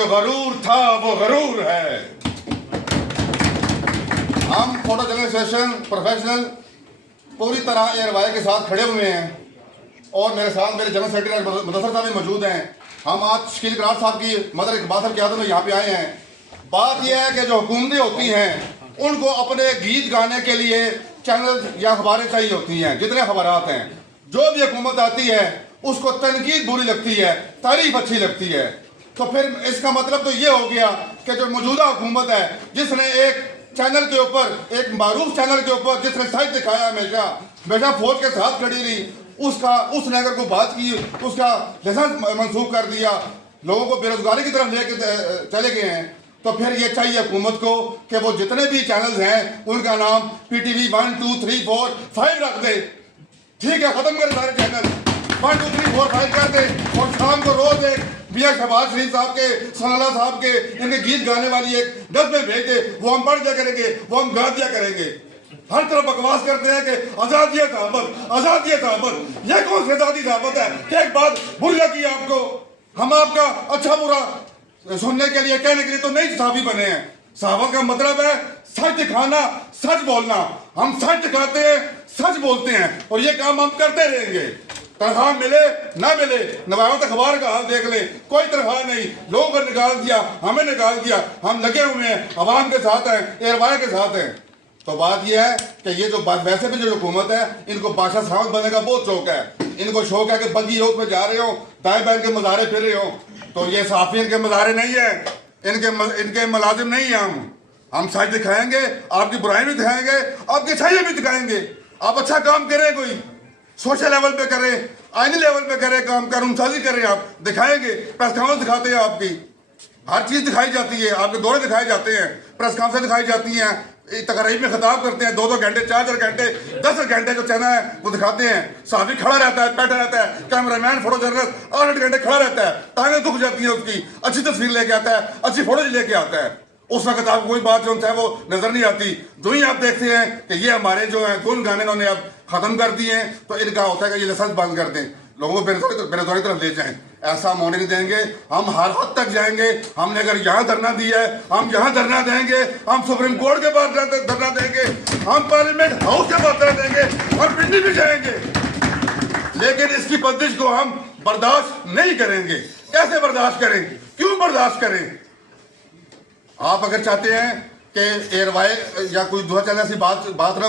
जो गरूर था वो गरूर है। हम फोटो जर्नलिस्ट प्रोफेशनल पूरी तरह एयरवाई के साथ खड़े हुए हैं और मेरे साथ मेरे जनरल सेक्रेटरी मुदस्सर साहब भी मौजूद हैं। हम आज शकील करार साहब की मदर इकबाल साहब की आदत में यहाँ पे आए हैं। बात यह है कि जो हुकूमतें होती हैं उनको अपने गीत गाने के लिए चैनल या अखबारें चाहिए होती हैं। जितने खबरात हैं, जो भी हुकूमत आती है उसको तनकीद बुरी लगती है, तारीफ अच्छी लगती है। तो फिर इसका मतलब तो ये हो गया कि जो मौजूदा हुकूमत है जिसने एक चैनल के ऊपर, एक मारूफ चैनल के ऊपर जिसने साइड दिखाया, हमेशा फौज के साथ खड़ी रही, उसने अगर कोई बात की उसका लाइसेंस मंसूख कर दिया, लोगों को बेरोजगारी की तरफ लेके चले गए हैं, तो फिर ये चाहिए हुकूमत को कि वो जितने भी चैनल्स हैं उनका नाम PTV 1 2 3 4 5 रख दे। ठीक है, खत्म कर सारे चैनल 1 2 3 4 5 कर दे और शाम को रोज एक मियां शहबाज शरीफ साहब के, सनाला साहब के, इनके गीत गाने वाली एक 10 में भेज दे, वो हम पढ़ दिया करेंगे, वो हम गा दिया करेंगे। हर तरफ बकवास करते हैं कि आजादी है साहबत, आजादी है साहबत। यह कौन सी आजादी साहबत है कि एक बात बुरी लगी आपको, हम आपका अच्छा बुरा सुनने के लिए, कहने के लिए तो नहीं सहाबी बने हैं। साहबत का मतलब है सच दिखाना, सच बोलना। हम सच दिखाते हैं, सच बोलते हैं और ये काम हम करते रहेंगे। तनख्वाह मिले ना मिले, नवाबत अखबार का हाल देख ले, कोई तनख्वाह नहीं, लोगों को निकाल दिया, हमें निकाल दिया। हम लगे हुए हैं, अवाम के साथ हैं, एयरवाई के साथ हैं। तो बात यह है कि ये जो वैसे भी जो हुकूमत है, इनको बादशाह सलामत बनने का बहुत शौक है। इनको शौक है कि बगी योग में जा रहे हो, दाएं बाएं के मज़ारे फिर रहे हो। तो ये साफी इनके मज़ारे नहीं है, इनके मुलाजिम नहीं है। हम सच दिखाएंगे, आपकी बुराई भी दिखाएंगे, आपकी अच्छाई भी दिखाएंगे। आप अच्छा काम करें, कोई सोशल लेवल पे करें, आईनी लेवल पे करें, काम कानूनसाजी करें, आप दिखाएंगे। प्रेस कॉन्फ्रेंस दिखाते हैं, आपकी हर चीज दिखाई जाती है, आपके दौरे दिखाए जाते हैं, प्रेस कॉन्फ्रेंस दिखाई जाती हैं, तकरीब में खिताब करते हैं, 2-2 घंटे, 4-4 घंटे, 10 घंटे जो चैनल है वो दिखाते हैं। साहबी खड़ा रहता है, बैठा रहता है, कैमरामैन, फोटो जर्नलिस्ट 8 घंटे खड़ा रहता है, टांगें दुख जाती है उसकी, अच्छी तस्वीर लेके आता है, अच्छी फोटो लेके आता है। उस वक्त आपको कोई बात जो है वो नजर नहीं आती। जो ही आप देखते हैं कि ये हमारे जो है गुन गाने इन्होंने अब खत्म कर दिए हैं, तो इनका होता है कि ये लाइसेंस बंद कर दें, लोगों को बेरोजगारी तरफ ले जाएं। ऐसा हम होने नहीं देंगे। हम हर हद तक जाएंगे। हमने अगर यहाँ धरना दिया है, हम यहाँ धरना देंगे, हम सुप्रीम कोर्ट के पास धरना देंगे, हम पार्लियामेंट हाउस के पास धरना देंगे, हम पिंडी भी जाएंगे। लेकिन इसकी बंदिश को हम बर्दाश्त नहीं करेंगे। कैसे बर्दाश्त करें, क्यों बर्दाश्त करें? आप अगर चाहते हैं कि एयरवाई या कोई दूसरा चैनल ऐसी बात ना